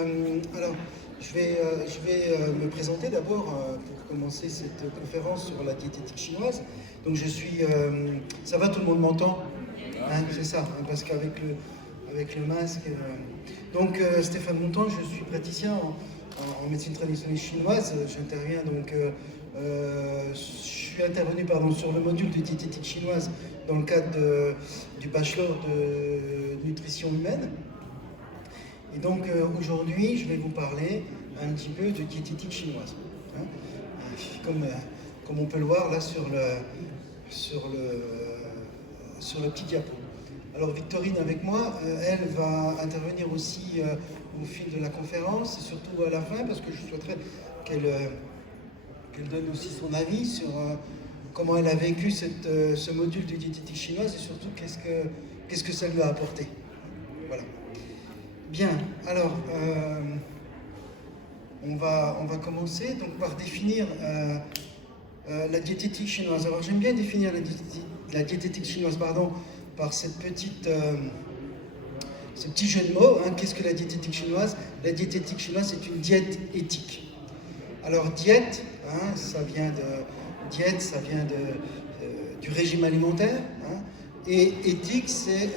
Alors, me présenter d'abord pour commencer cette conférence sur la diététique chinoise. Donc, ça va, tout le monde m'entend, hein, c'est ça, hein, parce avec le masque. Stéphane Montan, je suis praticien en médecine traditionnelle chinoise. J'interviens donc. Je suis intervenu sur le module de diététique chinoise dans le cadre du bachelor de nutrition humaine. Et donc aujourd'hui, je vais vous parler un petit peu de diététique chinoise. Hein. Comme on peut le voir là sur le petit diapo. Alors Victorine avec moi, elle va intervenir aussi au fil de la conférence et surtout à la fin parce que je souhaiterais qu'elle donne aussi son avis sur comment elle a vécu ce module de diététique chinoise et surtout qu'est-ce que ça lui a apporté. Voilà. Bien, alors on va commencer donc par définir la diététique chinoise. Alors j'aime bien définir la diététique chinoise par ce petit jeu de mots. Hein. Qu'est-ce que la diététique chinoise? La diététique chinoise, c'est une diète éthique. Alors diète, hein, ça vient du régime alimentaire, hein, et éthique, c'est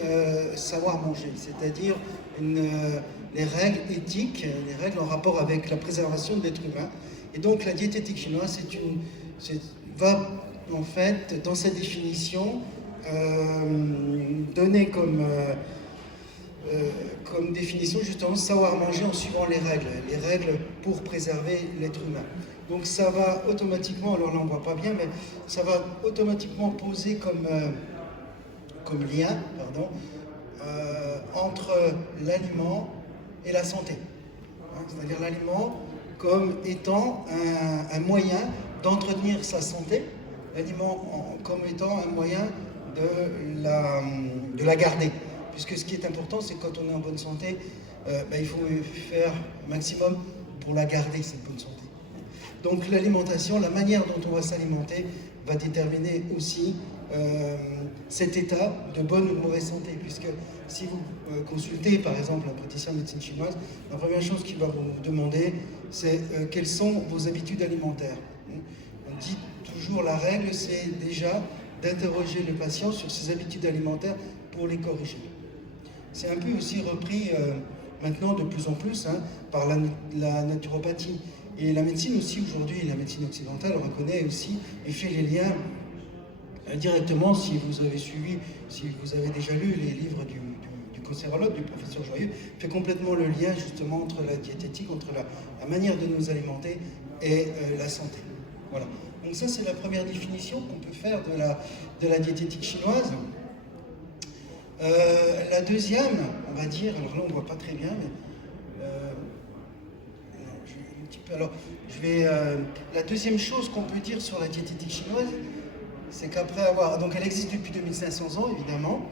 savoir manger, c'est-à-dire les règles éthiques, les règles en rapport avec la préservation de l'être humain. Et donc la diététique chinoise, va en fait, dans sa définition, donner comme définition justement savoir manger en suivant les règles pour préserver l'être humain. Donc ça va automatiquement, alors là on ne voit pas bien, mais ça va automatiquement poser comme lien entre l'aliment et la santé. Hein, c'est-à-dire l'aliment comme étant un moyen d'entretenir sa santé, l'aliment comme étant un moyen de la garder. Puisque ce qui est important, c'est que quand on est en bonne santé, il faut faire le maximum pour la garder, cette bonne santé. Donc l'alimentation, la manière dont on va s'alimenter, va déterminer aussi cet état de bonne ou de mauvaise santé. Puisque si vous consultez par exemple un praticien de médecine chinoise, la première chose qu'il va vous demander, c'est quelles sont vos habitudes alimentaires. On dit toujours la règle, c'est déjà d'interroger le patient sur ses habitudes alimentaires pour les corriger. C'est un peu aussi repris maintenant de plus en plus par la naturopathie. Et la médecine aussi aujourd'hui, la médecine occidentale reconnaît aussi et fait les liens directement, si vous avez déjà lu les livres du cancérologue, du professeur Joyeux, fait complètement le lien justement entre la diététique, entre la manière de nous alimenter et la santé. Voilà. Donc ça, c'est la première définition qu'on peut faire de la diététique chinoise. La deuxième, on va dire, alors là on ne voit pas très bien, mais un petit peu. Alors, la deuxième chose qu'on peut dire sur la diététique chinoise, c'est qu'après donc elle existe depuis 2500 ans évidemment.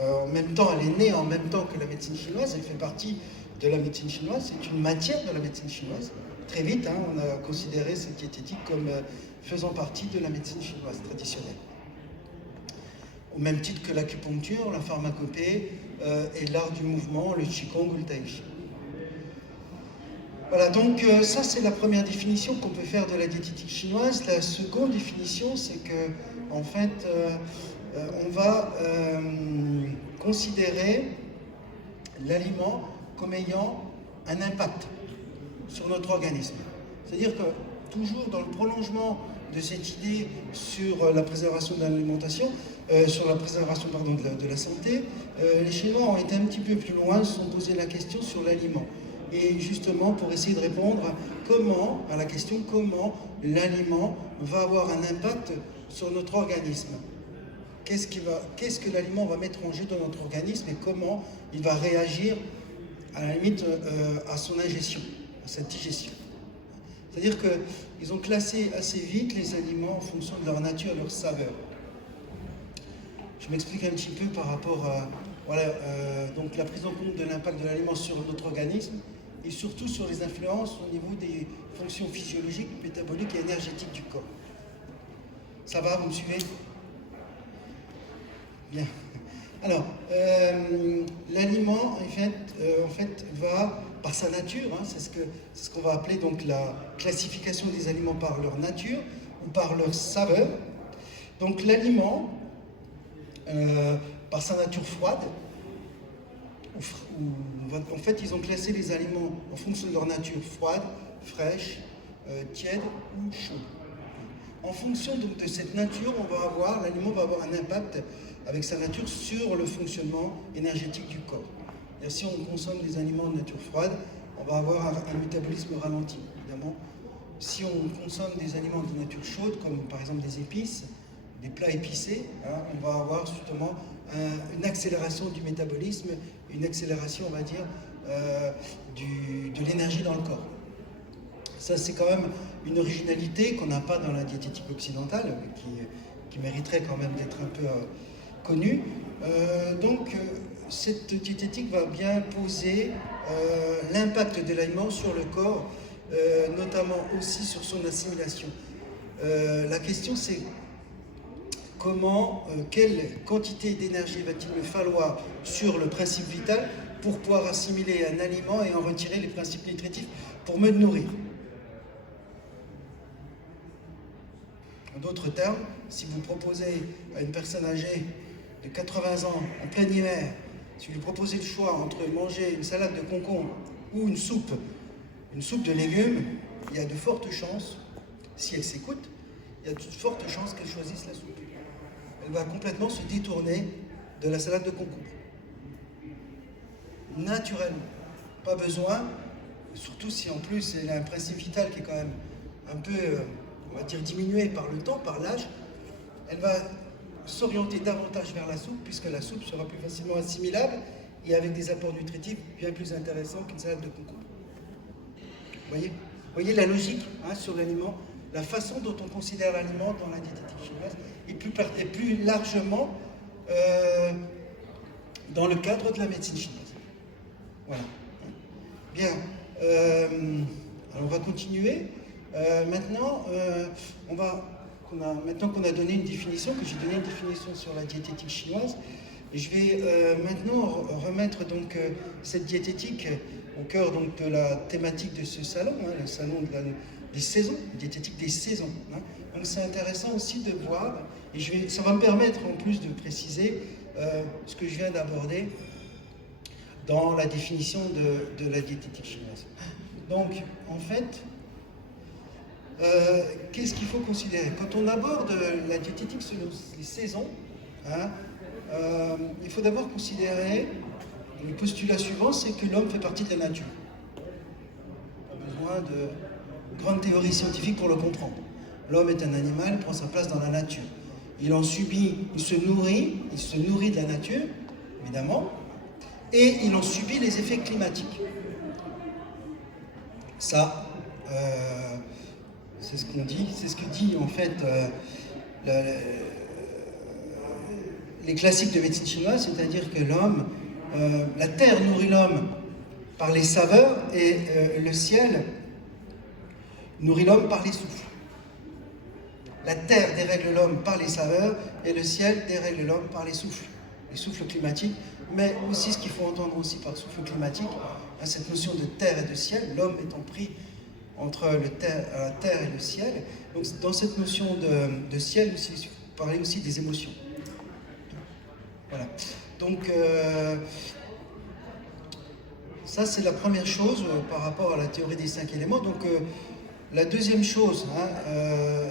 En même temps, elle est née en même temps que la médecine chinoise. Elle fait partie de la médecine chinoise. C'est une matière de la médecine chinoise. Très vite, on a considéré cette diététique comme faisant partie de la médecine chinoise traditionnelle. Au même titre que l'acupuncture, la pharmacopée et l'art du mouvement, le qigong ou le tai chi. Voilà, donc ça c'est la première définition qu'on peut faire de la diététique chinoise. La seconde définition, c'est que en fait, on va considérer l'aliment comme ayant un impact sur notre organisme. C'est-à-dire que toujours dans le prolongement de cette idée sur la préservation de l'alimentation, sur la préservation de la santé, les Chinois ont été un petit peu plus loin, se sont posé la question sur l'aliment. Et justement pour essayer de répondre à la question comment l'aliment va avoir un impact sur notre organisme. Qu'est-ce que l'aliment va mettre en jeu dans notre organisme et comment il va réagir à la limite à son ingestion, à sa digestion. C'est-à-dire qu'ils ont classé assez vite les aliments en fonction de leur nature et leur saveur. Je m'explique un petit peu par rapport à donc la prise en compte de l'impact de l'aliment sur notre organisme et surtout sur les influences au niveau des fonctions physiologiques, métaboliques et énergétiques du corps. Ça va, vous me suivez? Bien. Alors, l'aliment, en fait, va par sa nature, hein, c'est ce qu'on va appeler donc la classification des aliments par leur nature ou par leur saveur. Donc l'aliment, par sa nature froide, en fait ils ont classé les aliments en fonction de leur nature froide, fraîche, tiède ou chaude. En fonction donc de cette nature, l'aliment va avoir un impact avec sa nature sur le fonctionnement énergétique du corps. Et si on consomme des aliments de nature froide, on va avoir un métabolisme ralenti, évidemment. Si on consomme des aliments de nature chaude, comme par exemple des épices, des plats épicés, hein, on va avoir justement une accélération du métabolisme, une accélération, on va dire, de l'énergie dans le corps. Ça, c'est quand même une originalité qu'on n'a pas dans la diététique occidentale, qui mériterait quand même d'être un peu connue. Donc, cette diététique va bien poser l'impact de l'aliment sur le corps, notamment aussi sur son assimilation. La question, c'est quelle quantité d'énergie va-t-il me falloir sur le principe vital pour pouvoir assimiler un aliment et en retirer les principes nutritifs pour me nourrir. En d'autres termes, si vous proposez à une personne âgée de 80 ans, en plein hiver, si vous lui proposez le choix entre manger une salade de concombre ou une soupe de légumes, il y a de fortes chances, si elle s'écoute, il y a de fortes chances qu'elle choisisse la soupe. Elle va complètement se détourner de la salade de concombre. Naturellement. Pas besoin, surtout si en plus elle a un principe vital qui est quand même un peu, on va dire, diminué par le temps, par l'âge, elle va s'orienter davantage vers la soupe, puisque la soupe sera plus facilement assimilable et avec des apports nutritifs bien plus intéressants qu'une salade de concombre. Vous voyez la logique sur l'aliment, la façon dont on considère l'aliment dans la diététique chinoise, et plus largement dans le cadre de la médecine chinoise. Voilà. Bien. Alors on va continuer. Maintenant qu'on a donné une définition, que j'ai donné une définition sur la diététique chinoise, je vais maintenant remettre donc cette diététique au cœur donc de la thématique de ce salon, le salon des saisons, diététique des saisons. Donc c'est intéressant aussi de voir, et ça va me permettre en plus de préciser ce que je viens d'aborder dans la définition de la diététique chinoise. Donc en fait, qu'est-ce qu'il faut considérer? Quand on aborde la diététique selon les saisons, il faut d'abord considérer le postulat suivant, c'est que l'homme fait partie de la nature. Pas besoin de grandes théories scientifiques pour le comprendre. L'homme est un animal, il prend sa place dans la nature. Il se nourrit de la nature, évidemment, et il en subit les effets climatiques. Ça, c'est ce qu'on dit, c'est ce que dit en fait les classiques de médecine chinoise, c'est-à-dire que la terre nourrit l'homme par les saveurs et le ciel nourrit l'homme par les souffles. La terre dérègle l'homme par les saveurs et le ciel dérègle l'homme par les souffles climatiques, mais aussi ce qu'il faut entendre aussi par souffle climatique, cette notion de terre et de ciel, l'homme étant pris entre la terre et le ciel. Donc dans cette notion de ciel, il faut parler aussi des émotions. Voilà. Donc ça c'est la première chose par rapport à la théorie des 5 éléments. Donc la deuxième chose,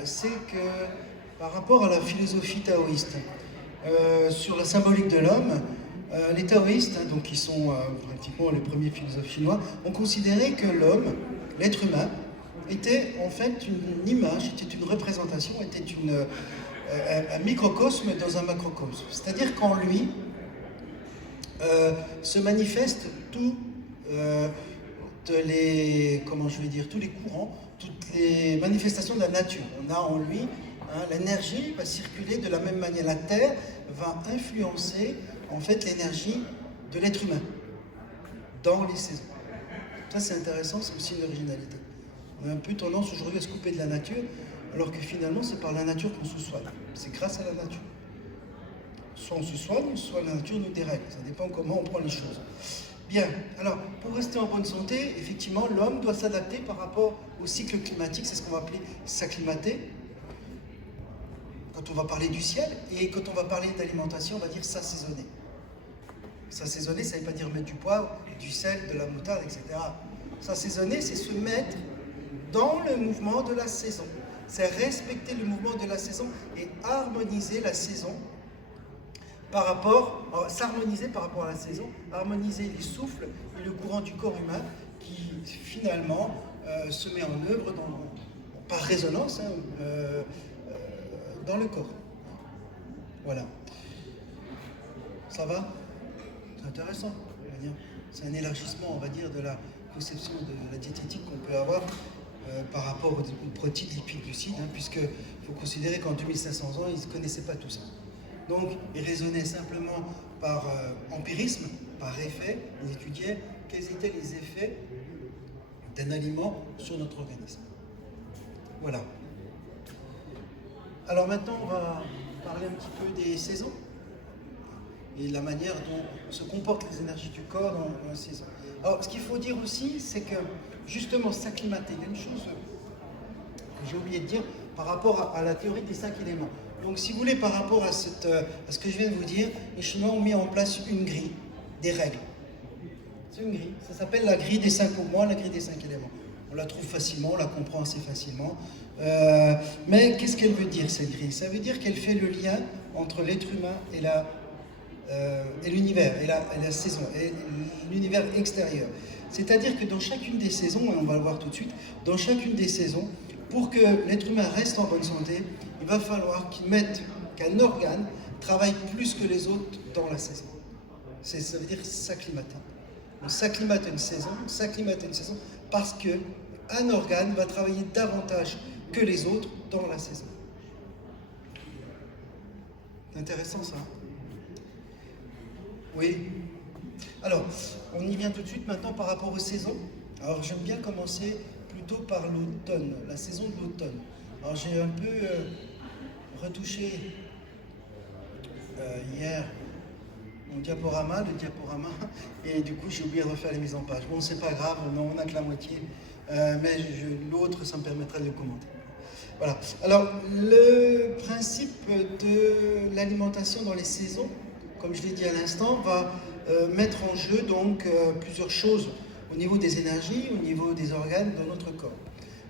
c'est que par rapport à la philosophie taoïste, sur la symbolique de l'homme, les taoïstes, donc qui sont pratiquement les premiers philosophes chinois, ont considéré que l'homme, l'être humain, était en fait une image, était une représentation, était un microcosme dans un macrocosme. C'est-à-dire qu'en lui se manifestent tous les courants, toutes les manifestations de la nature. On a en lui, l'énergie va circuler de la même manière. La Terre va influencer en fait l'énergie de l'être humain dans les saisons. Ça c'est intéressant, c'est aussi une originalité. On a un peu tendance aujourd'hui à se couper de la nature, alors que finalement c'est par la nature qu'on se soigne. C'est grâce à la nature. Soit on se soigne, soit la nature nous dérègle. Ça dépend comment on prend les choses. Bien, alors pour rester en bonne santé, effectivement, l'homme doit s'adapter par rapport au cycle climatique, c'est ce qu'on va appeler s'acclimater. Quand on va parler du ciel, et quand on va parler d'alimentation, on va dire s'assaisonner. S'assaisonner, ça ne veut pas dire mettre du poivre, du sel, de la moutarde, etc. S'assaisonner, c'est se mettre dans le mouvement de la saison. C'est respecter le mouvement de la saison et harmoniser la saison par rapport, s'harmoniser par rapport à la saison, harmoniser les souffles et le courant du corps humain qui finalement se met en œuvre par résonance dans le corps. Voilà. Ça va? C'est intéressant. C'est un élargissement, on va dire, de la conception de la diététique qu'on peut avoir par rapport aux protéines lipides glucides, puisqu'il faut considérer qu'en 2500 ans, ils ne connaissaient pas tout ça. Donc, ils raisonnaient simplement par empirisme, par effet. Ils étudiaient quels étaient les effets d'un aliment sur notre organisme. Voilà. Alors maintenant, on va parler un petit peu des saisons et la manière dont se comportent les énergies du corps dans la saison. Alors, ce qu'il faut dire aussi, c'est que justement, s'acclimater, il y a une chose que j'ai oublié de dire par rapport à la théorie des 5 éléments. Donc, si vous voulez, par rapport à ce que je viens de vous dire, les Chinois ont mis en place une grille, des règles. C'est une grille, ça s'appelle la grille des 5 mois, la grille des 5 éléments. On la trouve facilement, on la comprend assez facilement. Mais qu'est-ce qu'elle veut dire, cette grille? Ça veut dire qu'elle fait le lien entre l'être humain et l'univers, et la saison, et l'univers extérieur. C'est-à-dire que dans chacune des saisons, et on va le voir tout de suite, dans chacune des saisons, pour que l'être humain reste en bonne santé, il va falloir qu'un organe travaille plus que les autres dans la saison. Ça veut dire s'acclimater. On s'acclimate à une saison, parce qu'un organe va travailler davantage que les autres dans la saison. C'est intéressant ça. Oui. Alors, on y vient tout de suite maintenant par rapport aux saisons. Alors, j'aime bien commencer plutôt par l'automne, la saison de l'automne. Alors, j'ai un peu retouché hier mon diaporama, et du coup, j'ai oublié de refaire les mises en page. Bon, c'est pas grave, non, on n'a que la moitié, mais l'autre, ça me permettra de le commenter. Voilà. Alors, le principe de l'alimentation dans les saisons, comme je l'ai dit à l'instant, va mettre en jeu donc plusieurs choses au niveau des énergies, au niveau des organes dans notre corps.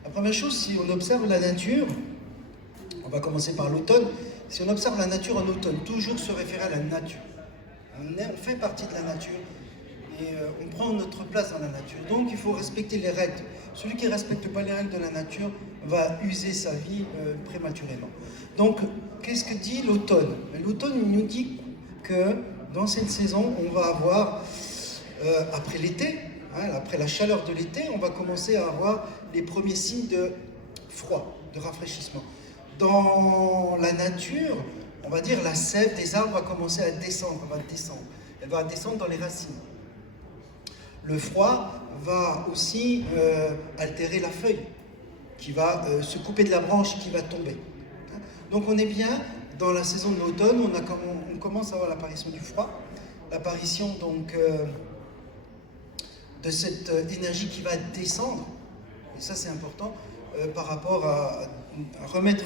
La première chose, si on observe la nature, on va commencer par l'automne, si on observe la nature en automne, toujours se référer à la nature. On fait partie de la nature et on prend notre place dans la nature. Donc il faut respecter les règles. Celui qui ne respecte pas les règles de la nature va user sa vie prématurément. Donc qu'est-ce que dit l'automne? L'automne nous dit que dans cette saison, on va avoir, après l'été, après la chaleur de l'été, on va commencer à avoir les premiers signes de froid, de rafraîchissement. Dans la nature, on va dire la sève des arbres va commencer à descendre, elle va descendre dans les racines. Le froid va aussi altérer la feuille, qui va se couper de la branche qui va tomber. Donc on est bien dans la saison de l'automne, on commence à avoir l'apparition du froid, l'apparition donc de cette énergie qui va descendre, et ça c'est important par rapport à remettre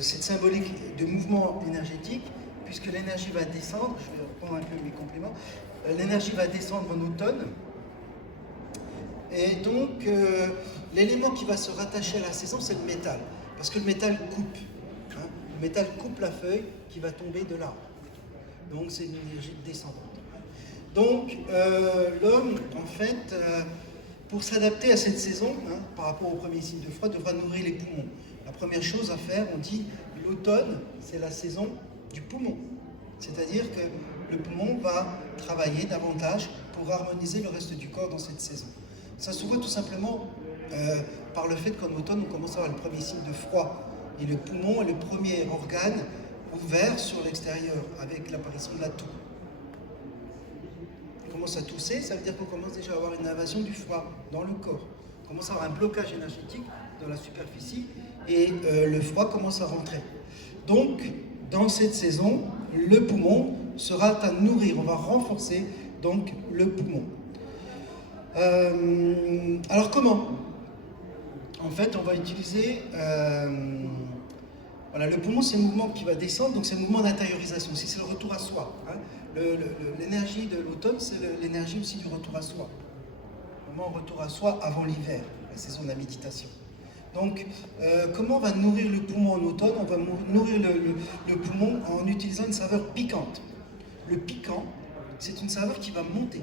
cette symbolique de mouvement énergétique, puisque l'énergie va descendre, je vais reprendre un peu mes compléments, l'énergie va descendre en automne, et donc l'élément qui va se rattacher à la saison, c'est le métal, parce que le métal coupe. Le métal coupe la feuille qui va tomber de l'arbre. Donc c'est une énergie descendante. Donc l'homme, en fait, pour s'adapter à cette saison, par rapport au premier signe de froid, devra nourrir les poumons. La première chose à faire, on dit l'automne, c'est la saison du poumon. C'est-à-dire que le poumon va travailler davantage pour harmoniser le reste du corps dans cette saison. Ça se voit tout simplement par le fait qu'en automne, on commence à avoir le premier signe de froid. Et le poumon est le premier organe ouvert sur l'extérieur avec l'apparition de la toux. On commence à tousser, ça veut dire qu'on commence déjà à avoir une invasion du froid dans le corps. On commence à avoir un blocage énergétique dans la superficie et le froid commence à rentrer. Donc, dans cette saison, le poumon sera à nourrir, on va renforcer donc le poumon. Alors comment? En fait, on va utiliser... voilà, le poumon, c'est un mouvement qui va descendre, donc c'est un mouvement d'intériorisation. Aussi, c'est le retour à soi. Hein. L'énergie de l'automne, c'est l'énergie aussi du retour à soi. Le moment retour à soi avant l'hiver, la saison de la méditation. Donc, comment on va nourrir le poumon en automne? On va nourrir le poumon en utilisant une saveur piquante. Le piquant, c'est une saveur qui va monter.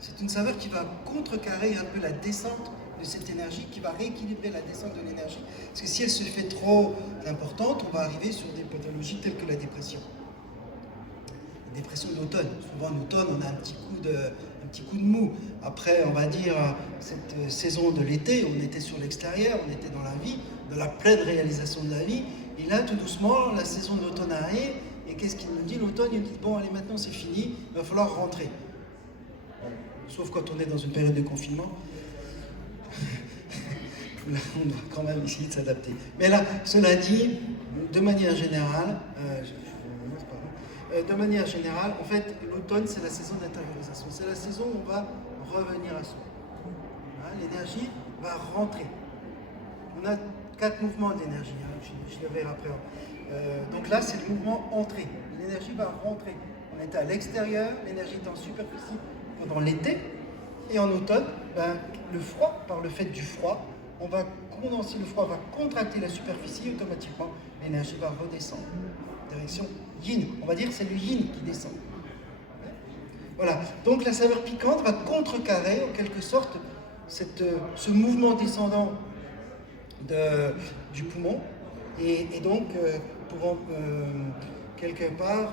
C'est une saveur qui va contrecarrer un peu la descente de cette énergie, qui va rééquilibrer la descente de l'énergie. Parce que si elle se fait trop importante, on va arriver sur des pathologies telles que la dépression. La dépression de l'automne. Souvent en automne, on a un petit coup de mou. Après, on va dire, cette saison de l'été, on était sur l'extérieur, on était dans la vie, de la pleine réalisation de la vie. Et là, tout doucement, la saison de l'automne arrive. Et qu'est-ce qu'il nous dit? L'automne, il nous dit, bon, allez, maintenant c'est fini, il va falloir rentrer. Sauf quand on est dans une période de confinement. Là, on doit quand même essayer de s'adapter. Mais là, cela dit, de manière générale, en fait, l'automne, c'est la saison d'intériorisation. C'est la saison où on va revenir à soi. Hein, l'énergie va rentrer. On a 4 mouvements d'énergie. Hein, je le verrai après. Donc là, c'est le mouvement entrée. L'énergie va rentrer. On est à l'extérieur, l'énergie est en superficie pendant l'été. Et en automne, ben, le froid, par le fait du froid, on va condenser, le froid va contracter la superficie, automatiquement l'énergie va redescendre. Direction yin, on va dire que c'est le yin qui descend. Voilà, donc la saveur piquante va contrecarrer en quelque sorte ce mouvement descendant du poumon et donc pour quelque part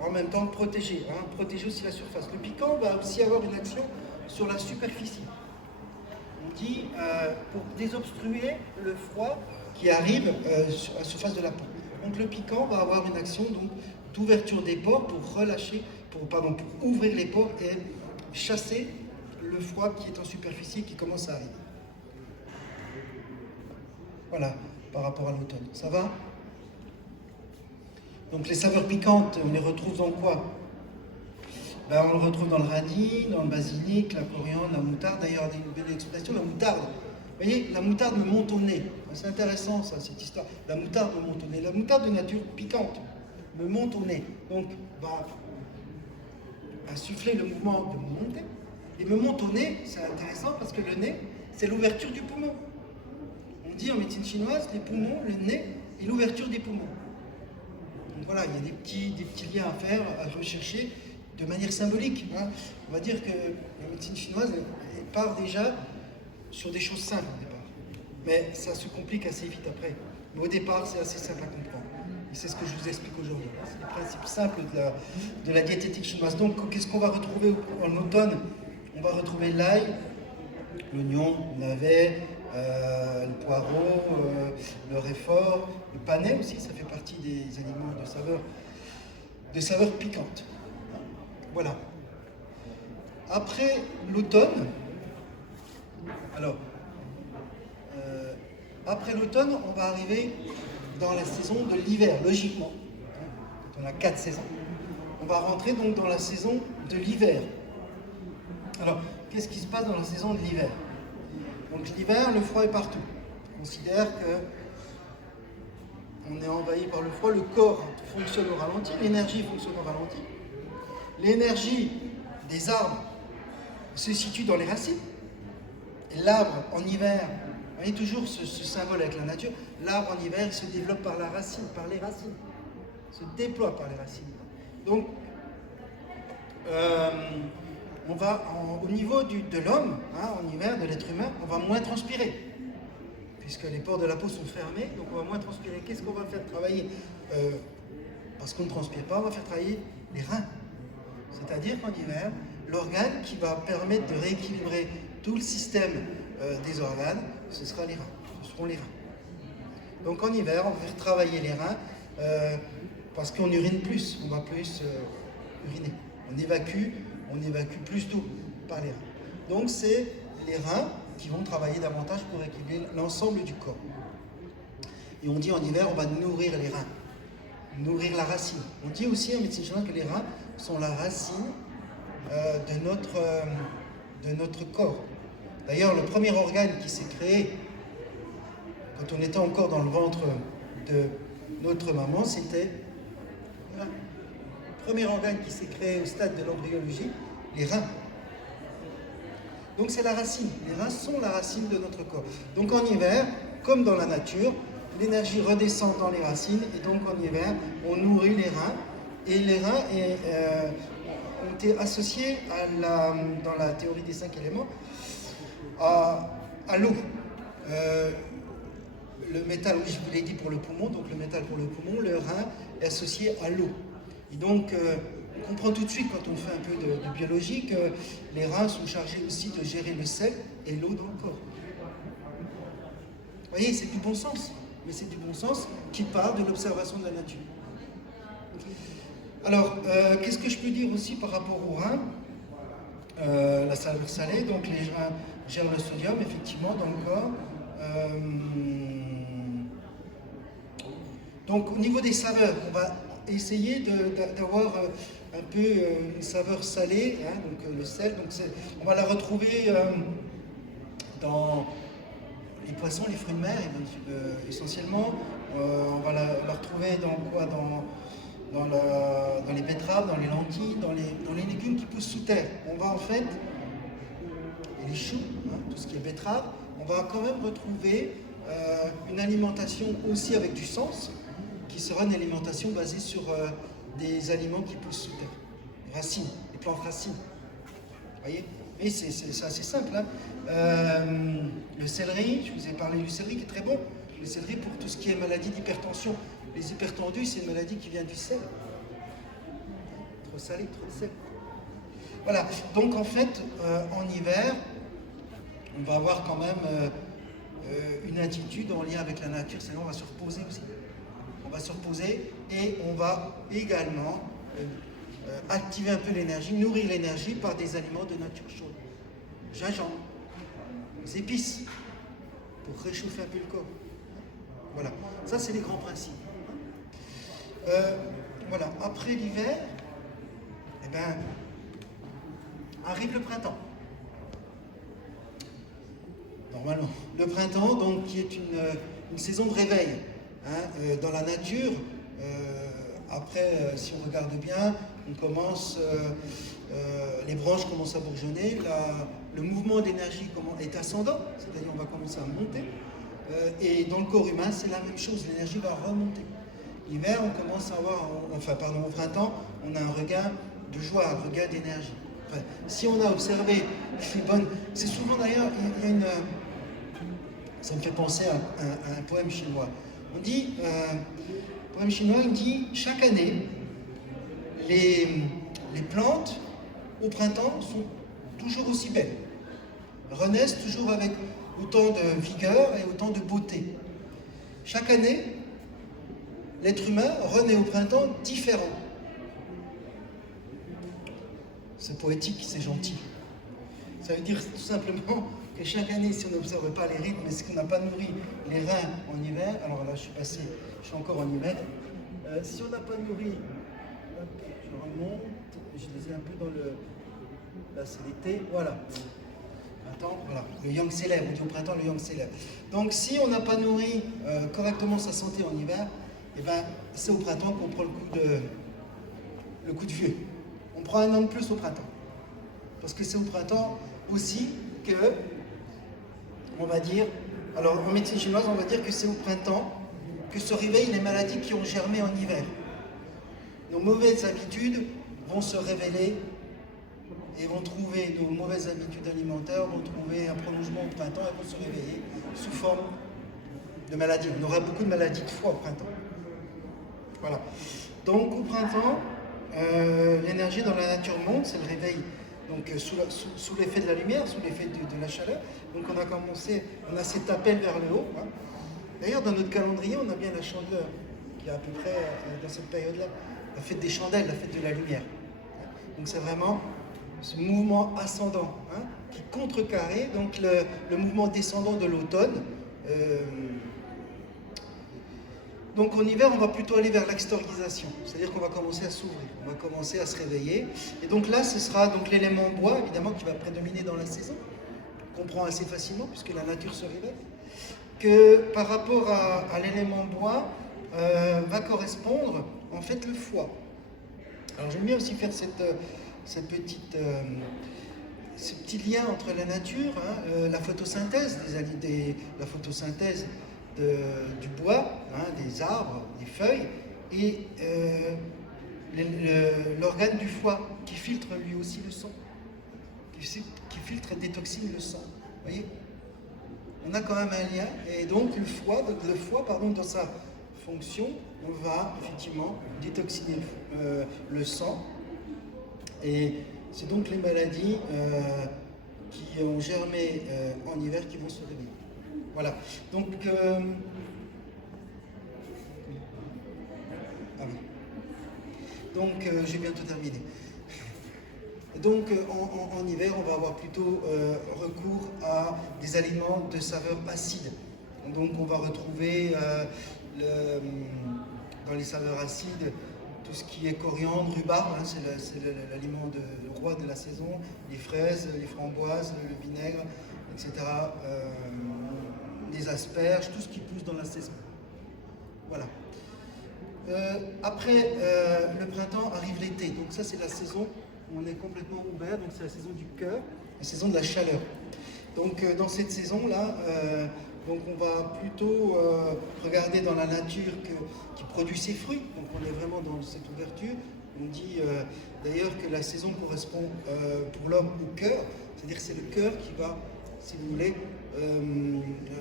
en même temps protéger, hein, protéger aussi la surface. Le piquant va aussi avoir une action sur la superficie. On dit pour désobstruer le froid qui arrive à la surface de la peau. Donc le piquant va avoir une action d'ouverture des pores pour relâcher, pour ouvrir les pores et chasser le froid qui est en superficie et qui commence à arriver. Voilà, par rapport à l'automne. Ça va? Donc les saveurs piquantes, on les retrouve dans quoi? Ben, on le retrouve dans le radis, dans le basilic, la coriandre, la moutarde. D'ailleurs, il y a une belle expression, la moutarde. Vous voyez, la moutarde me monte au nez. C'est intéressant, ça, cette histoire. La moutarde me monte au nez. La moutarde de nature piquante me monte au nez. Donc, va insuffler le mouvement de monter. Et me monte au nez, c'est intéressant parce que le nez, c'est l'ouverture du poumon. On dit en médecine chinoise, les poumons, le nez et l'ouverture des poumons. Donc voilà, il y a des petits liens à faire, à rechercher de manière symbolique. Hein. On va dire que la médecine chinoise, elle part déjà sur des choses simples au départ. Mais ça se complique assez vite après. Mais au départ, c'est assez simple à comprendre. Et c'est ce que je vous explique aujourd'hui. C'est les principes simples de la diététique chinoise. Donc, qu'est-ce qu'on va retrouver en automne? On va retrouver l'ail, l'oignon, le navet, le poireau, le réfort, le panais aussi, ça fait partie des aliments de saveur piquante. Voilà. Après l'automne, après l'automne, on va arriver dans la saison de l'hiver, logiquement. On a 4 saisons. On va rentrer donc dans la saison de l'hiver. Alors, qu'est-ce qui se passe dans la saison de l'hiver? Donc l'hiver, le froid est partout. On considère que on est envahi par le froid, le corps fonctionne au ralenti, l'énergie fonctionne au ralenti. L'énergie des arbres se situe dans les racines. Et l'arbre en hiver, vous voyez toujours ce symbole avec la nature, l'arbre en hiver il se développe par la racine, par les racines, se déploie par les racines. Donc, on va au niveau de l'homme, hein, en hiver, de l'être humain, on va moins transpirer, puisque les pores de la peau sont fermés, donc on va moins transpirer. Qu'est-ce qu'on va faire travailler? Parce qu'on ne transpire pas, on va faire travailler les reins. C'est-à-dire qu'en hiver, l'organe qui va permettre de rééquilibrer tout le système des organes, ce seront les reins. Donc en hiver, on va faire travailler les reins parce qu'on urine plus, on va plus uriner. On évacue plus d'eau par les reins. Donc c'est les reins qui vont travailler davantage pour équilibrer l'ensemble du corps. Et on dit en hiver, on va nourrir les reins, nourrir la racine. On dit aussi en médecine chinoise que les reins sont la racine de notre corps. D'ailleurs, le premier organe qui s'est créé quand on était encore dans le ventre de notre maman, c'était le premier organe qui s'est créé au stade de l'embryologie, les reins. Donc c'est la racine. Les reins sont la racine de notre corps. Donc en hiver, comme dans la nature, l'énergie redescend dans les racines et donc en hiver, on nourrit les reins. Et les reins ont été associés dans la théorie des 5 éléments à l'eau. Le métal, oui, je vous l'ai dit pour le poumon, donc le métal pour le poumon, le rein est associé à l'eau. Et donc, on comprend tout de suite quand on fait un peu de biologie que les reins sont chargés aussi de gérer le sel et l'eau dans le corps. Vous voyez, c'est du bon sens, mais c'est du bon sens qui part de l'observation de la nature. Alors, qu'est-ce que je peux dire aussi par rapport aux reins? La saveur salée, donc les reins gèrent le sodium, effectivement, dans le corps. Donc, au niveau des saveurs, on va essayer d'avoir un peu une saveur salée, hein, donc le sel. Donc on va la retrouver dans les poissons, les fruits de mer, essentiellement. On va la retrouver dans quoi? Dans les betteraves, dans les lentilles, dans les légumes qui poussent sous terre. On va en fait, et les choux, hein, tout ce qui est betterave, on va quand même retrouver une alimentation aussi avec du sens, qui sera une alimentation basée sur des aliments qui poussent sous terre. Les racines, les plantes racines. Vous voyez? Mais c'est assez simple. Hein. Le céleri, je vous ai parlé du céleri qui est très bon. Le céleri pour tout ce qui est maladie d'hypertension. Les hypertendus, c'est une maladie qui vient du sel. Trop salé, trop de sel. Voilà, donc en fait, en hiver, on va avoir quand même une attitude en lien avec la nature, c'est là on va se reposer aussi. On va se reposer et on va également activer un peu l'énergie, nourrir l'énergie par des aliments de nature chaude. Gingembre, les épices, pour réchauffer un peu le corps. Voilà, ça c'est les grands principes. Voilà, après l'hiver, eh ben, arrive le printemps. Normalement. Le printemps, donc, qui est une saison de réveil. Hein, dans la nature, après, si on regarde bien, on commence, les branches commencent à bourgeonner, le mouvement d'énergie est ascendant, c'est-à-dire on va commencer à monter. Et dans le corps humain, c'est la même chose, l'énergie va remonter. L'hiver, on commence à avoir, au printemps, on a un regain de joie, un regain d'énergie. Enfin, si on a observé, c'est souvent d'ailleurs, il y a une, ça me fait penser à un poème chinois. On dit, le poème chinois, il dit, chaque année, les plantes, au printemps, sont toujours aussi belles, renaissent toujours avec autant de vigueur et autant de beauté. Chaque année, l'être humain renaît au printemps différent. C'est poétique, c'est gentil. Ça veut dire tout simplement que chaque année, si on n'observe pas les rythmes, et si on n'a pas nourri les reins en hiver, alors là je suis encore en hiver, si on n'a pas nourri, hop, je remonte, je les ai un peu dans le, là c'est l'été, voilà. Attends, voilà, le yang s'élève, on dit au printemps le yang s'élève. Donc si on n'a pas nourri correctement sa santé en hiver, eh ben, c'est au printemps qu'on prend le coup de vieux. On prend un an de plus au printemps. Parce que c'est au printemps aussi que, on va dire, alors en médecine chinoise, on va dire que c'est au printemps que se réveillent les maladies qui ont germé en hiver. Nos mauvaises habitudes vont se révéler et vont trouver, nos mauvaises habitudes alimentaires vont trouver un prolongement au printemps et vont se réveiller sous forme de maladies. On aura beaucoup de maladies de foie au printemps. Voilà. Donc au printemps, l'énergie dans la nature monte, c'est le réveil. Donc sous l'effet de la lumière, sous l'effet de la chaleur. Donc on a cet appel vers le haut. Hein. D'ailleurs, dans notre calendrier, on a bien la chandeleur, qui est à peu près dans cette période-là, la fête des chandelles, la fête de la lumière. Donc c'est vraiment ce mouvement ascendant, hein, qui contrecarre donc le mouvement descendant de l'automne. Donc en hiver, on va plutôt aller vers l'extériorisation, c'est-à-dire qu'on va commencer à s'ouvrir, on va commencer à se réveiller. Et donc là, ce sera donc l'élément bois, évidemment, qui va prédominer dans la saison, qu'on comprend assez facilement, puisque la nature se réveille, que par rapport à l'élément bois, va correspondre en fait le foie. Alors j'aime bien aussi faire ce petit lien entre la nature, la photosynthèse, la photosynthèse du bois, des arbres, des feuilles, et l'organe du foie qui filtre lui aussi le sang, qui filtre et détoxine le sang. Vous voyez, on a quand même un lien, et donc le foie dans sa fonction, on va effectivement détoxiner le sang, et c'est donc les maladies qui ont germé en hiver qui vont se réveiller. Voilà. Donc, j'ai bientôt terminé. Donc, en hiver, on va avoir plutôt recours à des aliments de saveur acide. Donc, on va retrouver dans les saveurs acides tout ce qui est coriandre, rhubarbe, c'est l'aliment le roi de la saison, les fraises, les framboises, le vinaigre, etc. Les asperges, tout ce qui pousse dans la saison. Voilà. Après le printemps arrive l'été, donc ça c'est la saison où on est complètement ouvert, donc c'est la saison du cœur, la saison de la chaleur. Donc dans cette saison-là, donc on va plutôt regarder dans la nature qui produit ses fruits, donc on est vraiment dans cette ouverture. On dit d'ailleurs que la saison correspond pour l'homme au cœur, c'est-à-dire que c'est le cœur qui va, si vous voulez,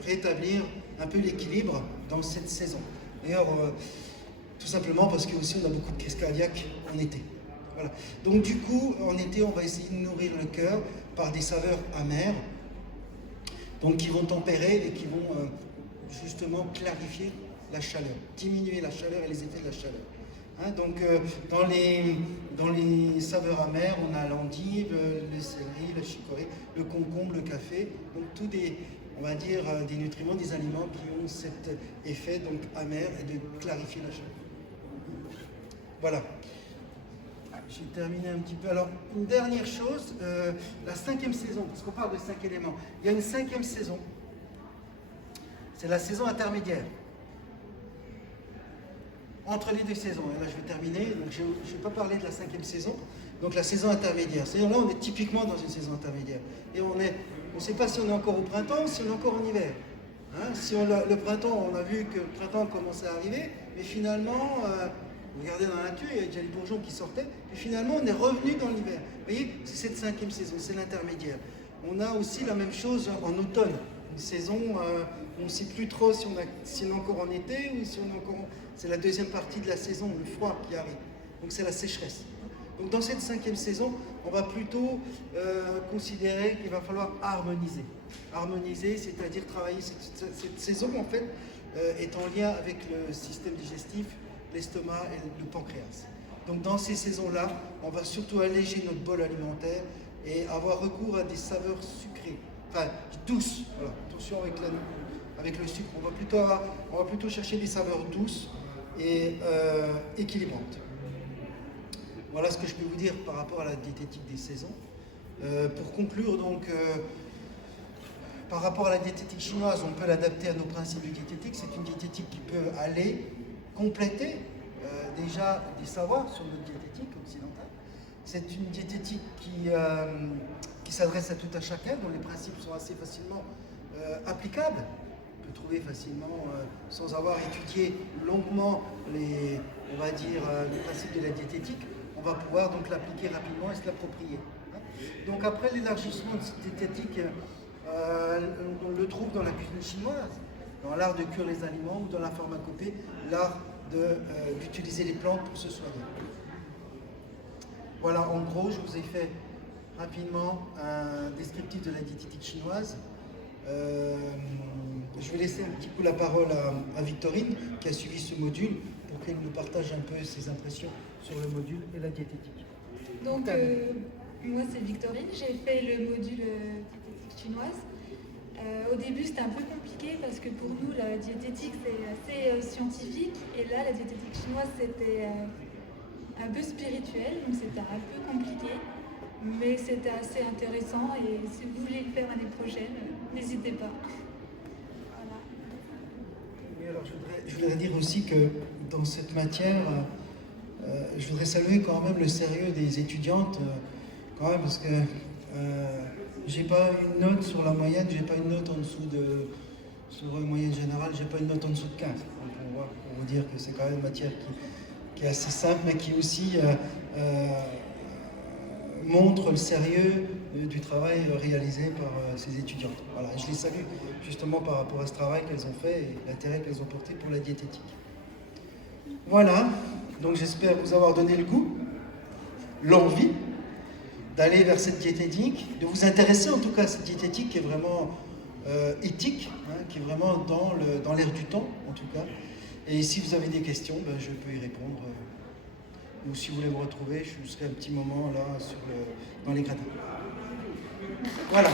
rétablir un peu l'équilibre dans cette saison. D'ailleurs, tout simplement parce que aussi on a beaucoup de crises cardiaques en été. Voilà. Donc du coup, en été, on va essayer de nourrir le cœur par des saveurs amères, donc qui vont tempérer et qui vont justement clarifier la chaleur, diminuer la chaleur et les effets de la chaleur. Donc dans les saveurs amères, on a l'endive, le céleri, le chicorée, le concombre, le café, donc tous on va dire des nutriments, des aliments qui ont cet effet donc amer et de clarifier la chaleur. Voilà. J'ai terminé un petit peu. Alors, une dernière chose, la 5e saison, parce qu'on parle de 5 éléments. Il y a une 5e saison. C'est la saison intermédiaire. Entre les deux saisons. Et là, je vais terminer. Donc, je ne vais pas parler de la 5e saison. Donc, la saison intermédiaire. C'est-à-dire là, on est typiquement dans une saison intermédiaire. Et on ne sait pas si on est encore au printemps ou si on est encore en hiver. Le printemps, on a vu que le printemps commençait à arriver, mais finalement... vous regardez dans la nature, il y a déjà les bourgeons qui sortaient, et finalement on est revenu dans l'hiver. Vous voyez, c'est cette 5e saison, c'est l'intermédiaire. On a aussi la même chose en automne, une saison où on ne sait plus trop si on est encore en été ou si on est encore... C'est la deuxième partie de la saison, le froid qui arrive. Donc c'est la sécheresse. Donc dans cette 5e saison, on va plutôt considérer qu'il va falloir harmoniser. Harmoniser, c'est-à-dire travailler cette saison en fait est en lien avec le système digestif, l'estomac et le pancréas. Donc dans ces saisons-là, on va surtout alléger notre bol alimentaire et avoir recours à des saveurs sucrées, enfin douces. Voilà, attention avec le sucre. On va plutôt chercher des saveurs douces et équilibrantes. Voilà ce que je peux vous dire par rapport à la diététique des saisons. Pour conclure, donc, par rapport à la diététique chinoise, on peut l'adapter à nos principes de diététique. C'est une diététique qui peut aller compléter déjà des savoirs sur notre diététique occidentale. C'est une diététique qui s'adresse à tout un chacun, dont les principes sont assez facilement applicables. On peut trouver facilement, sans avoir étudié longuement les principes de la diététique, on va pouvoir donc l'appliquer rapidement et se l'approprier. Donc après l'élargissement de cette diététique, on le trouve dans la cuisine chinoise, dans l'art de cuire les aliments ou dans la pharmacopée, l'art d'utiliser les plantes pour se soigner. Voilà, en gros, je vous ai fait rapidement un descriptif de la diététique chinoise. Je vais laisser un petit peu la parole à Victorine, qui a suivi ce module, pour qu'elle nous partage un peu ses impressions sur le module et la diététique. Donc, moi, c'est Victorine, j'ai fait le module diététique chinoise. Au début, c'était un peu compliqué compliqué parce que pour nous, la diététique, c'est assez scientifique. Et là, la diététique chinoise, c'était un peu spirituel, donc c'était un peu compliqué. Mais c'était assez intéressant. Et si vous voulez le faire l'année prochaine, n'hésitez pas. Voilà. Oui, alors je voudrais dire aussi que dans cette matière, je voudrais saluer quand même le sérieux des étudiantes, quand même, parce que j'ai pas une note sur la moyenne, j'ai pas une note en dessous de, sur une moyenne générale, j'ai pas une note en dessous de 15. Donc pour vous dire que c'est quand même une matière qui est assez simple, mais qui aussi montre le sérieux du travail réalisé par ces étudiantes. Voilà, je les salue justement par rapport à ce travail qu'elles ont fait et l'intérêt qu'elles ont porté pour la diététique. Voilà, donc j'espère vous avoir donné le goût, l'envie d'aller vers cette diététique, de vous intéresser en tout cas à cette diététique qui est vraiment éthique, hein, qui est vraiment dans l'air du temps en tout cas. Et si vous avez des questions, ben, je peux y répondre. Ou si vous voulez me retrouver, je serai un petit moment là dans les gradins. Voilà.